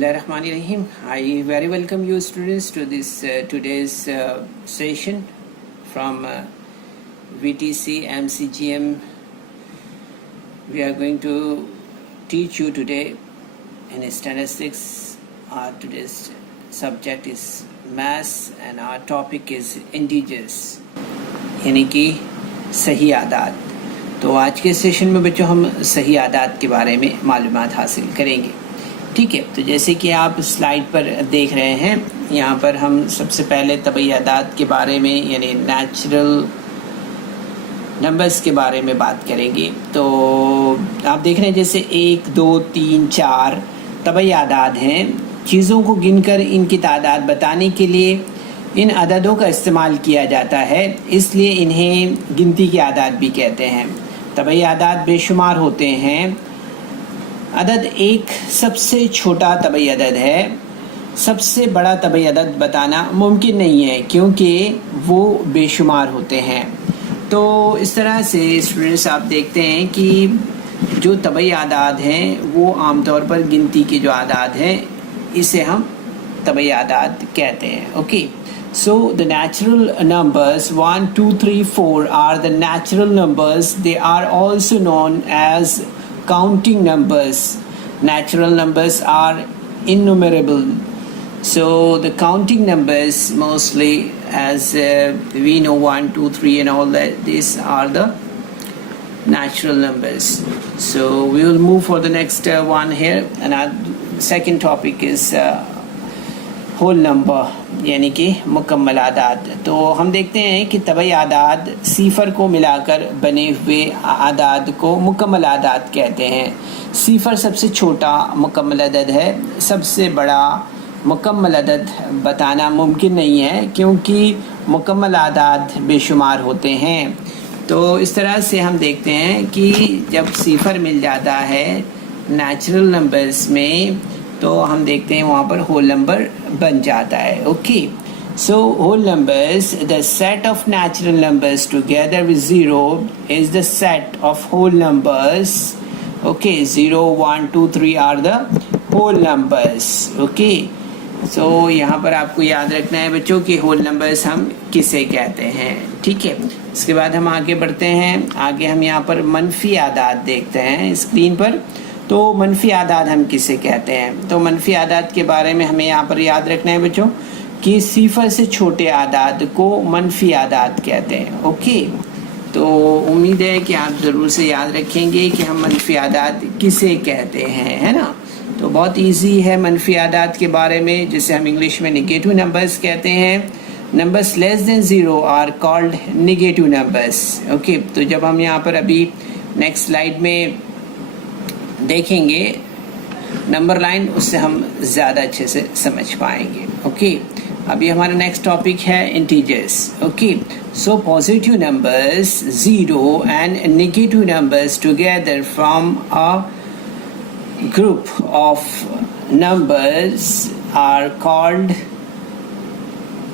Bismillahirrahmanirrahim. I very welcome you students to this today's session from VTC MCGM. We are going to teach you today in Std 6th. Our today's subject is maths and our topic is integers यानी कि सही आदाद. तो आज के सेशन में बच्चों हम सही आदाद के बारे में मालूमात हासिल करेंगे. ठीक है, तो जैसे कि आप स्लाइड पर देख रहे हैं, यहाँ पर हम सबसे पहले तबई आदाद के बारे में यानी नेचुरल नंबर्स के बारे में बात करेंगे. तो आप देख रहे हैं जैसे 1, 2, 3, 4 तबई आदाद हैं. चीज़ों को गिनकर इनकी तादाद बताने के लिए इन अददों का इस्तेमाल किया जाता है, इसलिए इन्हें गिनती के आदाद भी कहते हैं. तबई आदाद बेशुमार होते हैं. अदद एक सबसे छोटा तबई अदद है. सबसे बड़ा तबई अदद बताना मुमकिन नहीं है क्योंकि वो बेशुमार होते हैं. तो इस तरह से स्टूडेंट्स आप देखते हैं कि जो तबई आदाद हैं वो आमतौर पर गिनती के जो आदाद हैं इसे हम तबई आदाद कहते हैं. Okay, so the natural numbers 1, 2, 3, 4 are the natural numbers. They are also known as counting numbers. Natural numbers are innumerable. So the counting numbers mostly, as we know, 1, 2, 3 and all that, these are the natural numbers. So we will move for the next one here, and our second topic is whole number यानी कि मुकम्मल आदाद. तो हम देखते हैं कि तबई आदाद सिफर को मिलाकर बने हुए आदाद को मुकम्मल आदाद कहते हैं. सिफर सबसे छोटा मुकम्मल अदद है. सबसे बड़ा मुकम्मल अदद बताना मुमकिन नहीं है क्योंकि मुकम्मल आदाद बेशुमार होते हैं. तो इस तरह से हम देखते हैं कि जब सिफर मिल जाता है नेचुरल नंबर्स में तो हम देखते हैं वहाँ पर होल नंबर बन जाता है. Okay, so whole numbers, the set of natural numbers together with zero is the set of whole numbers. Okay, 0, 1, 2, 3 are the whole numbers. Okay, so यहाँ पर आपको याद रखना है बच्चों कि होल नंबर्स हम किसे कहते हैं. ठीक है, इसके बाद हम आगे बढ़ते हैं. आगे हम यहाँ पर मनफी आदाद देखते हैं स्क्रीन पर. तो मनफी आदाद हम किसे कहते हैं? तो मनफी आदाद के बारे में हमें यहाँ पर याद रखना है बच्चों कि सिफर से छोटे आदाद को मनफी आदाद कहते हैं. ओके, तो उम्मीद है कि आप ज़रूर से याद रखेंगे कि हम मनफी आदाद किसे कहते हैं, है ना. तो बहुत इजी है मनफी आदाद के बारे में, जिसे हम इंग्लिश में निगेटिव नंबर्स कहते हैं. Numbers less than zero are called negative numbers. Okay, तो जब हम यहाँ पर अभी नेक्स्ट स्लाइड में देखेंगे नंबर लाइन, उससे हम ज़्यादा अच्छे से समझ पाएंगे. ओके, अभी हमारा नेक्स्ट टॉपिक है integers. Okay, so positive numbers 0 and negative numbers together from a group of numbers are called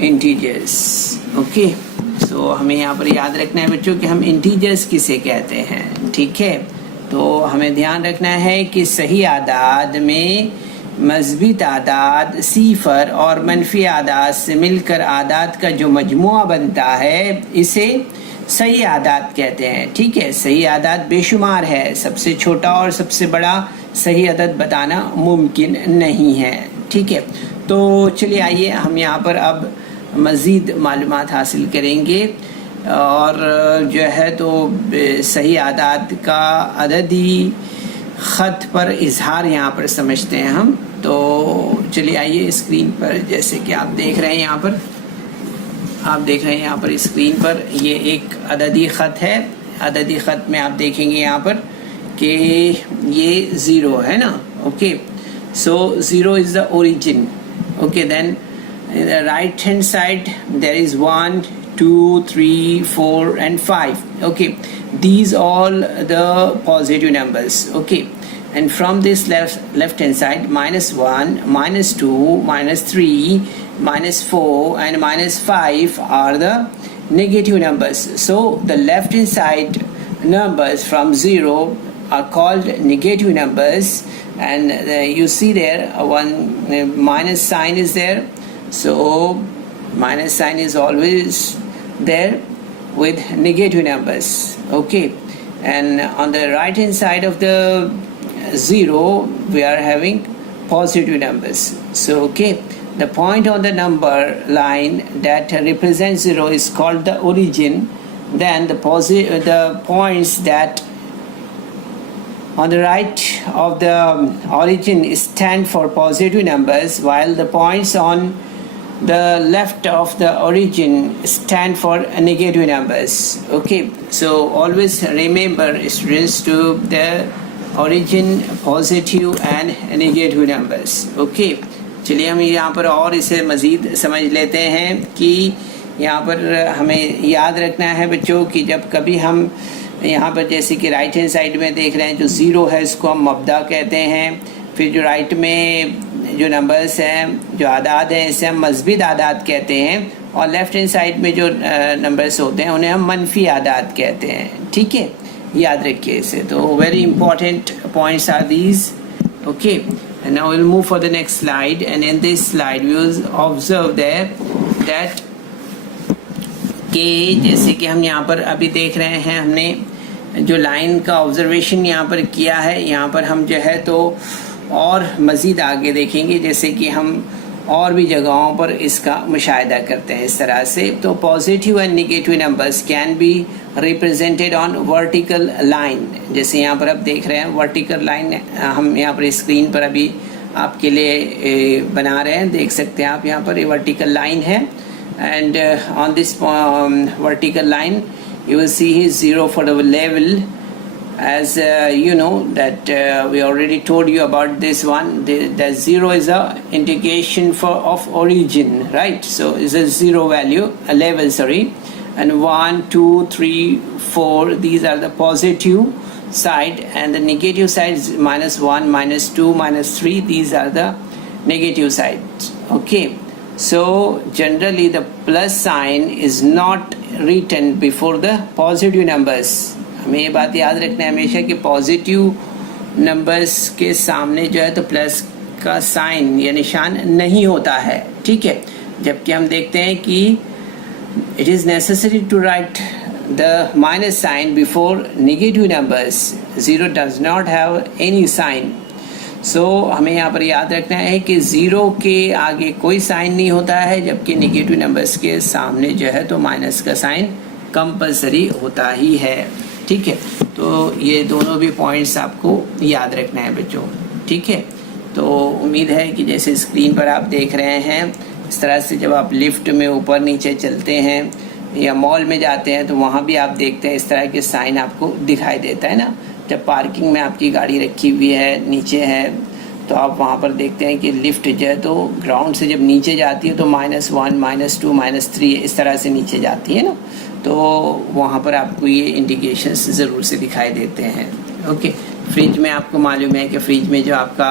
integers. Okay, so हमें यहाँ पर याद रखना है बच्चों कि हम इंटीजर्स किसे कहते हैं. ठीक है, तो हमें ध्यान रखना है कि सही आदाद में मज़बी तादाद सिफर और मनफी आदाद से मिलकर आदाद का जो मजमुआ बनता है इसे सही आदाद कहते हैं. ठीक है, सही आदाद बेशुमार है. सबसे छोटा और सबसे बड़ा सही अदद बताना मुमकिन नहीं है. ठीक है, तो चलिए आइए हम यहाँ पर अब मज़ीद मालूमात हासिल करेंगे और जो है तो सही आदाद का अददी ख़त पर इजहार यहाँ पर समझते हैं हम. तो चलिए आइए स्क्रीन पर, जैसे कि आप देख रहे हैं यहाँ पर, आप देख रहे हैं यहाँ पर स्क्रीन पर ये एक अददी ख़त है. अददी ख़त में आप देखेंगे यहाँ पर कि ये ज़ीरो है ना. Okay, so zero is the origin. Okay, then right hand side there is 1, 2, 3, 4 and 5. Okay, these all the positive numbers. Okay, and from this left hand side, -1, -2, -3, -4 and -5 are the negative numbers. So the left hand side numbers from 0 are called negative numbers. and you see there one minus sign is there, so minus sign is always there with negative numbers. Okay, and on the right hand side of the 0 we are having positive numbers. So okay, the point on the number line that represents 0 is called the origin. Then the points that on the right of the origin stand for positive numbers, while the points on the left of the origin stand for negative numbers. Okay, so always remember students to the origin positive and negative numbers. Okay, चलिए हम यहाँ पर और इसे मज़ीद समझ लेते हैं कि यहाँ पर हमें याद रखना है बच्चों कि जब कभी हम यहाँ पर जैसे कि राइट हैंड साइड में देख रहे हैं जो 0 है इसको हम मब्दा कहते हैं, फिर जो राइट में जो नंबर्स हैं जो आदाद हैं इसे हम मज़बीत आदाद कहते हैं, और लेफ्ट हैंड साइड में जो नंबर्स होते हैं उन्हें हम मनफी आदाद कहते हैं. ठीक है, याद रखिए इसे. तो very important points are these. Okay, and now we'll move for the next slide, and in this slide we will observe there that कि जैसे कि हम यहाँ पर अभी देख रहे हैं हमने जो लाइन का ऑब्जर्वेशन यहाँ पर किया है, यहाँ पर हम जो है तो और मज़ीद आगे देखेंगे जैसे कि हम और भी जगहों पर इसका मुशाहिदा करते हैं इस तरह से. तो positive and negative numbers can be represented on vertical line. जैसे यहाँ पर आप देख रहे हैं वर्टिकल लाइन हम यहाँ पर स्क्रीन पर अभी आपके लिए बना रहे हैं, देख सकते हैं आप यहाँ पर ये वर्टिकल लाइन है. And on this vertical line you will see his 0 for the level, as you know that we already told you about this one. The 0 is a indication of origin, right? So it's a 0 value, a level, sorry, and 1 2 3 4 these are the positive side, and the negative side is -1 -2 -3 these are the negative sides. Okay, so generally the plus sign is not written before the positive numbers. हमें ये बात याद रखना है हमेशा कि positive numbers के सामने जो है तो प्लस का साइन या निशान नहीं होता है. ठीक है, जबकि हम देखते हैं कि it is necessary to write the minus sign before negative numbers. 0 does not have any sign. सो हमें यहाँ पर याद रखना है कि 0 के आगे कोई साइन नहीं होता है, जबकि नेगेटिव नंबर्स के सामने जो है तो माइनस का साइन कंपलसरी होता ही है. ठीक है, तो ये दोनों भी पॉइंट्स आपको याद रखना है बच्चों. ठीक है, तो उम्मीद है कि जैसे स्क्रीन पर आप देख रहे हैं इस तरह से जब आप लिफ्ट में ऊपर नीचे चलते हैं या मॉल में जाते हैं तो वहाँ भी आप देखते हैं इस तरह के साइन आपको दिखाई देता है ना. जब पार्किंग में आपकी गाड़ी रखी हुई है नीचे है तो आप वहाँ पर देखते हैं कि लिफ्ट जो है तो ग्राउंड से जब नीचे जाती है तो -1 -2 -3 इस तरह से नीचे जाती है ना, तो वहाँ पर आपको ये इंडिकेशंस ज़रूर से दिखाई देते हैं. ओके, फ्रिज में आपको मालूम है कि फ्रिज में जो आपका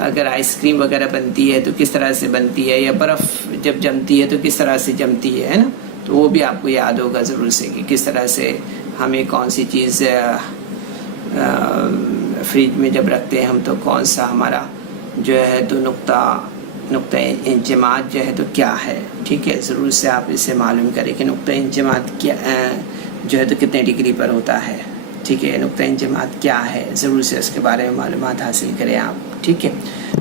अगर आइसक्रीम वगैरह बनती है तो किस तरह से बनती है, या बर्फ़ जब जमती है तो किस तरह से जमती है ना, तो वो भी आपको याद होगा ज़रूर से कि किस तरह से हमें कौन सी चीज़ फ्रिज में जब रखते हैं हम तो कौन सा हमारा जो है तो नुक्ता इंजमात जो है तो क्या है. ठीक है, ज़रूर से आप इसे मालूम करें कि नुक्ता इंजमात क्या जो है तो कितने डिग्री पर होता है. ठीक है, नुक्ता इंजमात क्या है, ज़रूर से इसके बारे में मालूमात हासिल करें आप. ठीक है,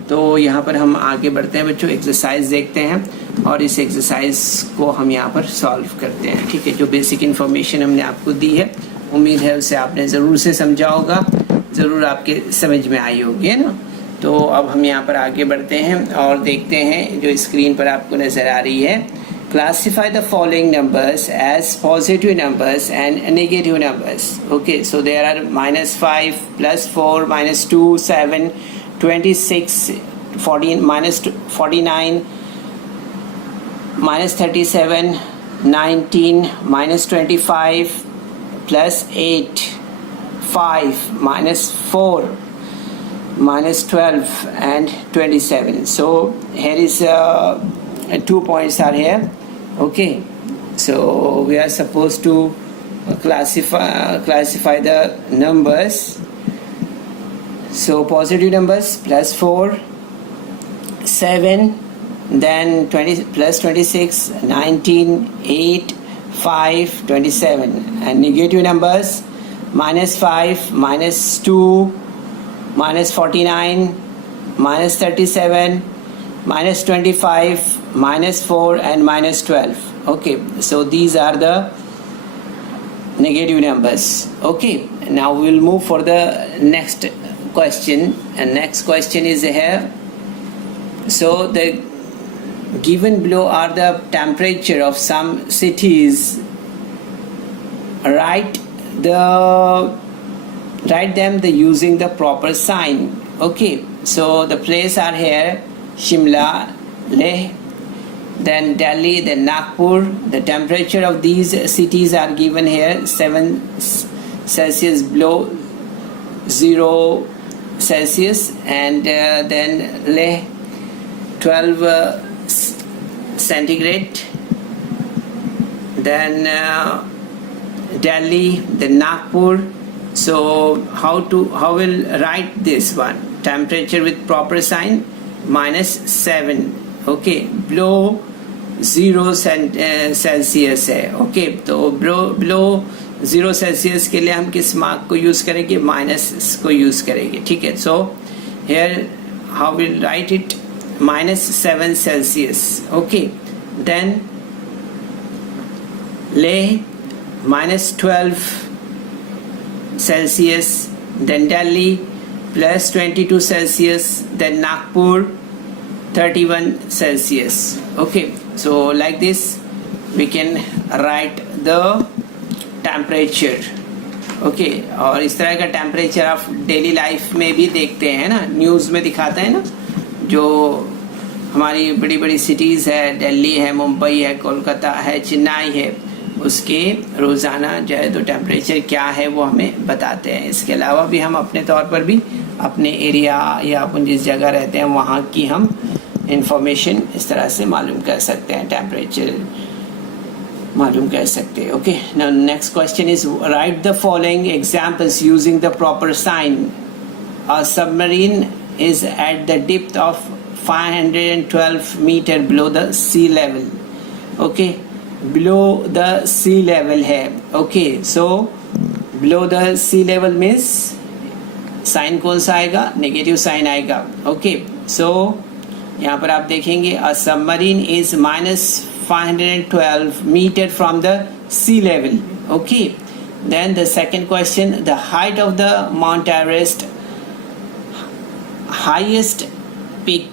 तो यहाँ पर हम आगे बढ़ते हैं बच्चों, एक्सरसाइज देखते हैं और इस एक्सरसाइज को हम यहाँ पर सॉल्व करते हैं. ठीक है, जो बेसिक इन्फॉर्मेशन हमने आपको दी है उम्मीद है उसे आपने ज़रूर से समझा होगा, ज़रूर आपके समझ में आई होगी, है ना. तो अब हम यहाँ पर आगे बढ़ते हैं और देखते हैं जो स्क्रीन पर आपको नज़र आ रही है. Classify the following numbers as positive numbers and negative numbers. Okay, so there are -5 +4 -2 7 26 14 -49 -37 19 -25 +8 5 -4 -12 and 27. So here is 2 points are here. Okay, so we are supposed to classify the numbers So positive numbers plus 4, 7, then 20 plus 26, 19, 8, 5, 27, and negative numbers minus 5, minus 2, minus 49, minus 37, minus 25, minus 4, and minus 12. Okay, so these are the negative numbers. Okay, now we will move for the next question, and next question is here. So the given below are the temperature of some cities. Write them using the proper sign. Okay, so the place are here: Shimla, Leh, then Delhi, then Nagpur. The temperature of these cities are given here: 7 Celsius below 0 Celsius, and then Leh 12 centigrade, then Delhi, then Nagpur. So how will write this one? Temperature with proper sign: -7. Okay, below 0 सेल्सियस है. ओके, तो below 0 सेल्सियस के लिए हम किस मार्क को यूज करेंगे? माइनस को यूज करेंगे. ठीक है, so here how will write it? -7 Celsius. Okay, then Leh -12 Celsius, then Delhi +22 Celsius, then Nagpur 31 Celsius. Okay, so like this we can write the temperature. Okay, और इस तरह का टेम्परेचर आप डेली लाइफ में भी देखते हैं ना, न्यूज़ में दिखाता है ना, जो हमारी बड़ी बड़ी सिटीज़ है, दिल्ली है, मुंबई है, कोलकाता है, चेन्नई है, उसके रोज़ाना जो है तो टेम्परेचर क्या है वो हमें बताते हैं. इसके अलावा भी हम अपने तौर पर भी अपने एरिया या अपन जिस जगह रहते हैं वहाँ की हम इंफॉर्मेशन इस तरह से मालूम कर सकते हैं, टेम्परेचर मालूम कर सकते हैं. Okay, now next question is write the following examples using the proper sign. A submarine is at the depth of 512 meter below the sea level. Okay, below the sea level है. Okay, so below the sea level means sign कौन सा आएगा? Negative sign आएगा. Okay, so यहाँ पर आप देखेंगे a submarine is -512 meter from the sea level. Okay, then the second question, the height of the Mount Everest, highest peak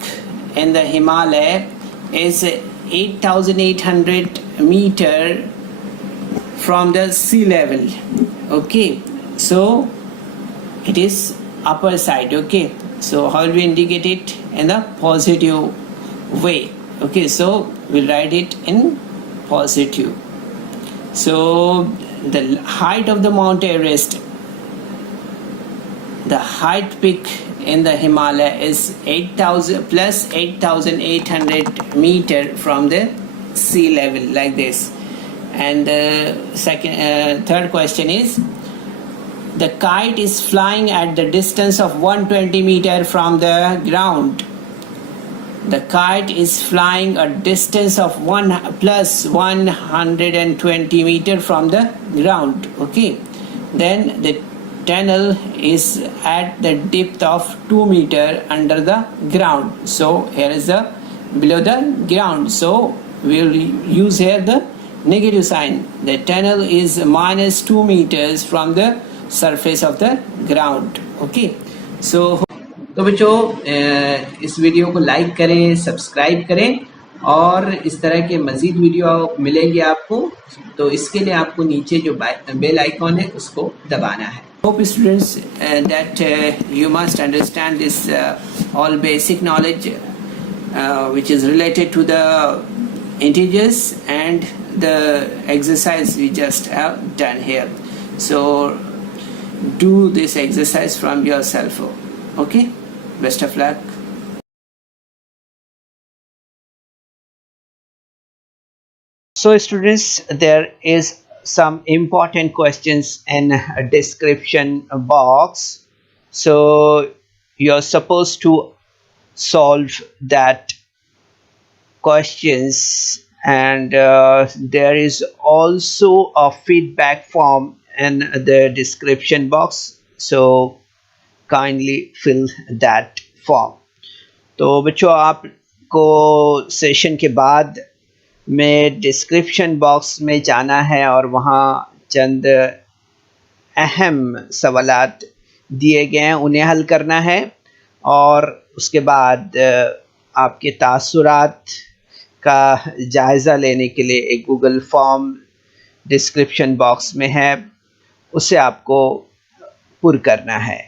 in the Himalaya, is 8,800 meter from the sea level. Okay, so it is upper side. Okay, so how will we indicate it? In the positive way. Okay, so we'll write it in positive. So the height of the Mount Everest, the height peak in the Himalaya is 8,000 plus 8,800 meter from the sea level, like this. And the third question is, the kite is flying at the distance of 120 meter from the ground. The kite is flying a distance of 120 meter from the ground. Okay, then the tunnel is at the depth of 2 meter under the ground. So here is the below the ground, so we will use here the negative sign. The tunnel is -2 meters from the surface of the ground. Okay, so तो बच्चों इस वीडियो को लाइक करें, सब्सक्राइब करें, और इस तरह के मज़ीद वीडियो मिलेंगे आपको. तो इसके लिए आपको नीचे जो बेल आइकॉन है उसको दबाना है. Hope students that you must understand this all basic knowledge which is related to the integers and the exercise we just have done here. So do this exercise from yourself. Okay, best of luck. So students, there is some important questions in a description box. So you're supposed to solve that questions, and there is also a feedback form in the description box, so kindly fill that form. तो बच्चों, आपको सेशन के बाद में description box में जाना है और वहाँ चंद अहम सवालात दिए गए हैं, उन्हें हल करना है। और उसके बाद आपके तासुरात का जायज़ा लेने के लिए एक गूगल फॉर्म डिस्क्रिप्शन बॉक्स में है, उसे आपको पुर करना है।